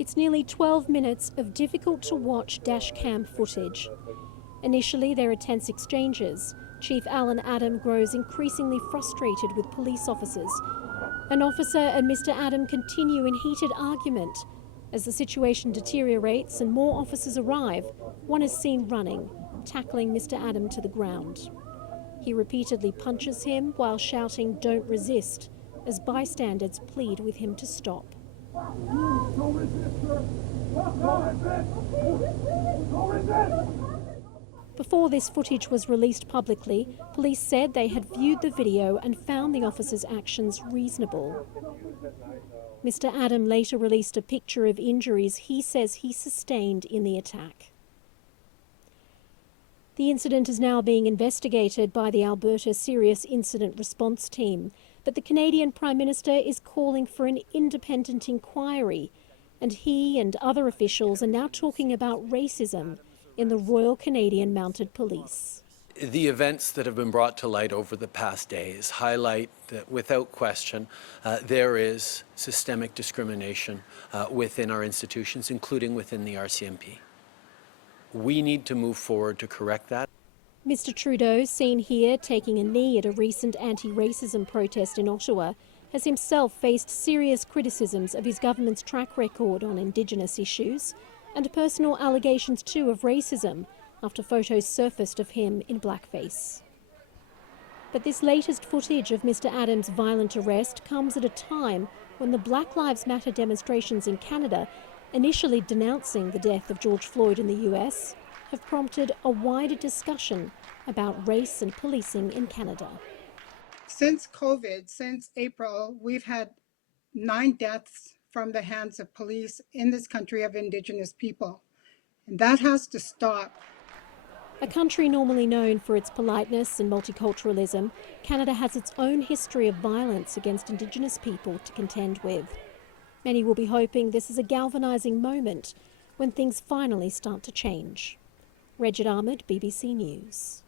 It's nearly 12 minutes of difficult-to-watch dash-cam footage. Initially, there are tense exchanges. Chief Alan Adam grows increasingly frustrated with police officers. An officer and Mr. Adam continue in heated argument. As the situation deteriorates and more officers arrive, one is seen running, tackling Mr. Adam to the ground. He repeatedly punches him while shouting, "Don't resist," as bystanders plead with him to stop. Before this footage was released publicly, police said they had viewed the video and found the officer's actions reasonable. Mr. Adam later released a picture of injuries he says he sustained in the attack. The incident is now being investigated by the Alberta Serious Incident Response Team, but the Canadian Prime Minister is calling for an independent inquiry, and he and other officials are now talking about racism in the Royal Canadian Mounted Police. The events that have been brought to light over the past days highlight that, without question, there is systemic discrimination within our institutions, including within the RCMP. We need to move forward to correct that. Mr. Trudeau, seen here taking a knee at a recent anti-racism protest in Ottawa, has himself faced serious criticisms of his government's track record on Indigenous issues and personal allegations too of racism after photos surfaced of him in blackface. But this latest footage of Mr. Adams' violent arrest comes at a time when the Black Lives Matter demonstrations in Canada, initially denouncing the death of George Floyd in the US, have prompted a wider discussion about race and policing in Canada. Since COVID, since April, we've had 9 deaths from the hands of police in this country of Indigenous people. And that has to stop. A country normally known for its politeness and multiculturalism, Canada has its own history of violence against Indigenous people to contend with. Many will be hoping this is a galvanising moment when things finally start to change. Reged Ahmad, BBC News.